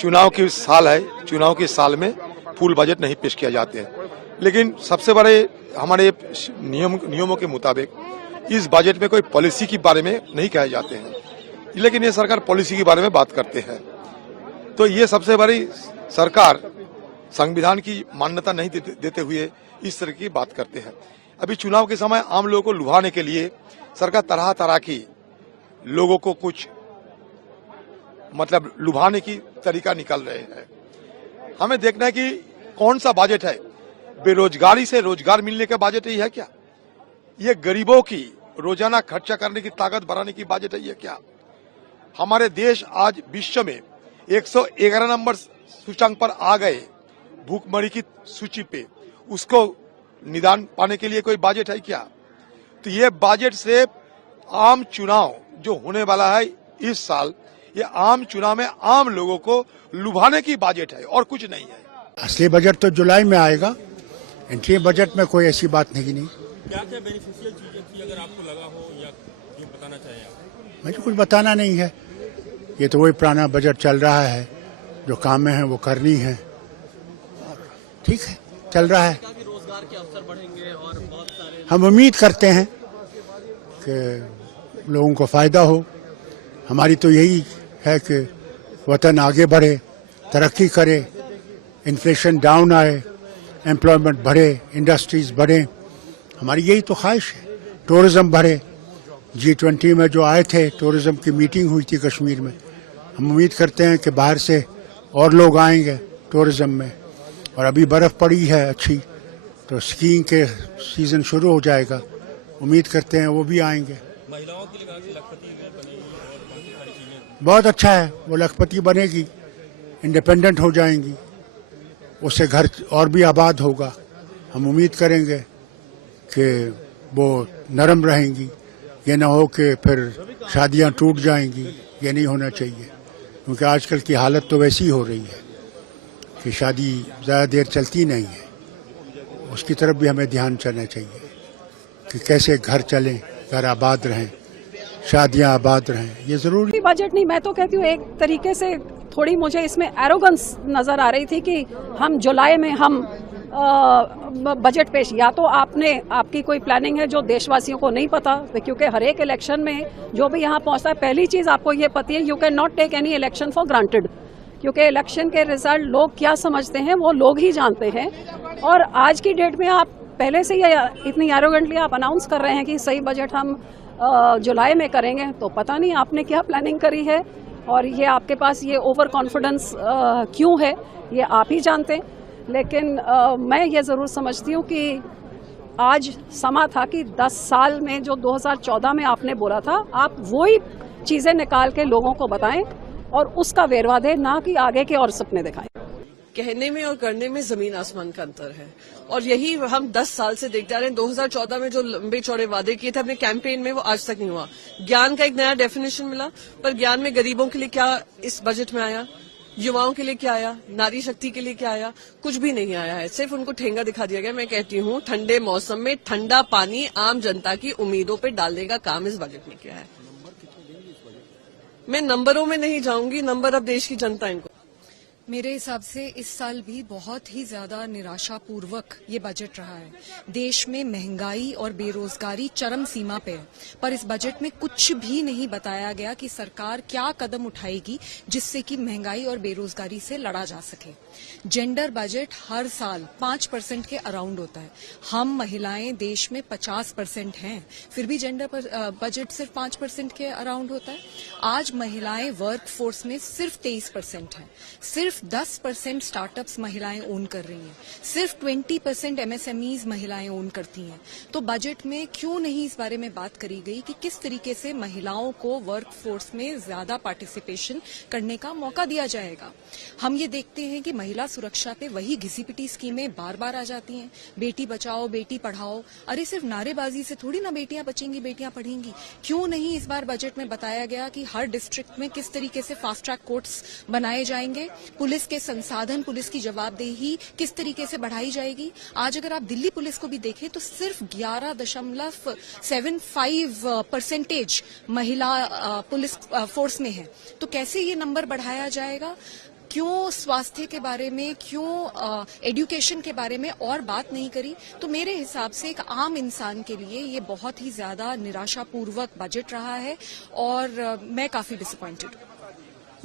चुनाव की साल है, चुनाव के साल में फुल बजट नहीं पेश किया जाते हैं। लेकिन सबसे बड़े हमारे नियमों के मुताबिक इस बजट में कोई पॉलिसी के बारे में नहीं कहे जाते हैं, लेकिन ये सरकार पॉलिसी के बारे में बात करते हैं। तो ये सबसे बड़ी सरकार संविधान की मान्यता नहीं देते हुए इस तरह की बात करते हैं। अभी चुनाव के समय आम लोगों को लुभाने के लिए सरकार तरह तरह की लोगों को कुछ मतलब लुभाने की तरीका निकाल रहे हैं। हमें देखना है कि कौन सा बजट है। बेरोजगारी से रोजगार मिलने का बजट ही है क्या? ये गरीबों की रोजाना खर्चा करने की ताकत बढ़ाने की बजट है ये क्या? हमारे देश आज विश्व में 111 नंबर सूचकांक पर आ गए भूखमरी की सूची पे, उसको निदान पाने के लिए कोई बजट है क्या? तो ये बजट से आम चुनाव जो होने वाला है इस साल, ये आम चुनाव में आम लोगों को लुभाने की बजट है और कुछ नहीं है। असली बजट तो जुलाई में आएगा। एंट्री बजट में कोई ऐसी बात नहीं। क्या क्या बेनिफिशियल चीजें थी अगर आपको लगा हो या जो बताना चाहिए आप? मुझे कुछ बताना नहीं है। ये तो वही पुराना बजट चल रहा है, जो काम में है वो करनी है। ठीक है, चल रहा है। रोजगार के अवसर बढ़ेंगे और बहुत सारे हम उम्मीद करते हैं कि लोगों को फायदा हो। हमारी तो यही है कि वतन आगे बढ़े, तरक्की करे, इन्फ्लेशन डाउन आए, एम्प्लॉयमेंट बढ़े, इंडस्ट्रीज बढ़े। हमारी यही तो ख्वाहिश है। टूरिज्म बढ़े। G20 में जो आए थे, टूरिज्म की मीटिंग हुई थी कश्मीर में। हम उम्मीद करते हैं कि बाहर से और लोग आएंगे टूरिज्म में। और अभी बर्फ पड़ी है अच्छी, तो स्कीइंग के सीजन शुरू हो जाएगा। उम्मीद करते हैं वो भी आएंगे। महिलाओं के लिए लखपति बनेगी और बाकी सारी चीजें बहुत अच्छा है, वो लखपति बनेगी, इंडिपेंडेंट हो जाएंगी, उससे घर और भी आबाद होगा। हम उम्मीद करेंगे कि वो नरम रहेंगी। ये ना हो कि फिर शादियां टूट जाएंगी, ये नहीं होना चाहिए। क्योंकि आजकल की हालत तो वैसी हो रही है कि शादी ज़्यादा देर चलती नहीं है। उसकी तरफ भी हमें ध्यान देना चाहिए कि कैसे घर चलें, घर आबाद रहें, शादियां आबाद रहें। ये जरूरी बजट नहीं, मैं तो कहती हूँ एक तरीके से थोड़ी मुझे इसमें एरोगेंस नजर आ रही थी कि हम जुलाई में हम बजट पेश, या तो आपकी कोई प्लानिंग है जो देशवासियों को नहीं पता, क्योंकि हर एक इलेक्शन में जो भी यहाँ पहुँचता है पहली चीज आपको ये पता है, you can not take any election for granted, क्योंकि इलेक्शन के रिजल्ट लोग क्या समझते हैं वो लोग ही जानते हैं। और आज की डेट में आप पहले से ही इतनी एरोगेंटली आप अनाउंस कर रहे हैं कि सही बजट हम जुलाई में करेंगे, तो पता नहीं आपने क्या प्लानिंग करी है और ये आपके पास ये ओवर कॉन्फिडेंस क्यों है, ये आप ही जानते हैं। लेकिन मैं ये ज़रूर समझती हूँ कि आज समा था कि 10 साल में जो 2014 में आपने बोला था, आप वही चीज़ें निकाल के लोगों को बताएं और उसका वेरवा दें, ना कि आगे के और सपने दिखाएं। कहने में और करने में जमीन आसमान का अंतर है और यही हम 10 साल से देखते आ रहे हैं। 2014 में जो लंबे चौड़े वादे किए थे अपने कैंपेन में, वो आज तक नहीं हुआ। ज्ञान का एक नया डेफिनेशन मिला, पर ज्ञान में गरीबों के लिए क्या इस बजट में आया, युवाओं के लिए क्या आया, नारी शक्ति के लिए क्या आया? कुछ भी नहीं आया है, सिर्फ उनको ठेंगा दिखा दिया गया। मैं कहती हूँ ठंडे मौसम में ठंडा पानी आम जनता की उम्मीदों पे डालने का काम इस बजट में किया है। मैं नंबरों में नहीं जाऊंगी, नंबर अब देश की जनता इनको। मेरे हिसाब से इस साल भी बहुत ही ज्यादा निराशापूर्वक ये बजट रहा है। देश में महंगाई और बेरोजगारी चरम सीमा पे है, पर इस बजट में कुछ भी नहीं बताया गया कि सरकार क्या कदम उठाएगी जिससे कि महंगाई और बेरोजगारी से लड़ा जा सके। जेंडर बजट हर साल 5% के अराउंड होता है। हम महिलाएं देश में 50% हैं, फिर भी जेंडर बजट सिर्फ 5% के अराउंड होता है। आज महिलाएं वर्क फोर्स में सिर्फ 23% हैं। सिर्फ 10% स्टार्टअप्स महिलाएं ओन कर रही हैं, सिर्फ 20% MSMEs महिलाएं ओन करती हैं। तो बजट में क्यों नहीं इस बारे में बात करी गई कि किस तरीके से महिलाओं को वर्क फोर्स में ज्यादा पार्टिसिपेशन करने का मौका दिया जाएगा। हम ये देखते हैं कि महिला सुरक्षा पे वही घिसी पिटी स्कीमें बार बार आ जाती हैं, बेटी बचाओ बेटी पढ़ाओ। अरे सिर्फ नारेबाजी से थोड़ी ना बेटियां बचेंगी, बेटियां पढ़ेंगी। क्यों नहीं इस बार बजट में बताया गया कि हर डिस्ट्रिक्ट में किस तरीके से फास्ट ट्रैक कोर्ट्स बनाए जाएंगे, पुलिस के संसाधन, पुलिस की जवाबदेही किस तरीके से बढ़ाई जाएगी। आज अगर आप दिल्ली पुलिस को भी देखें तो सिर्फ 11.75% महिला पुलिस फोर्स में है, तो कैसे ये नंबर बढ़ाया जाएगा? क्यों स्वास्थ्य के बारे में, क्यों एजुकेशन के बारे में और बात नहीं करी। तो मेरे हिसाब से एक आम इंसान के लिए ये बहुत ही ज्यादा निराशापूर्वक बजट रहा है और मैं काफी डिसअपॉइंटेड हूँ।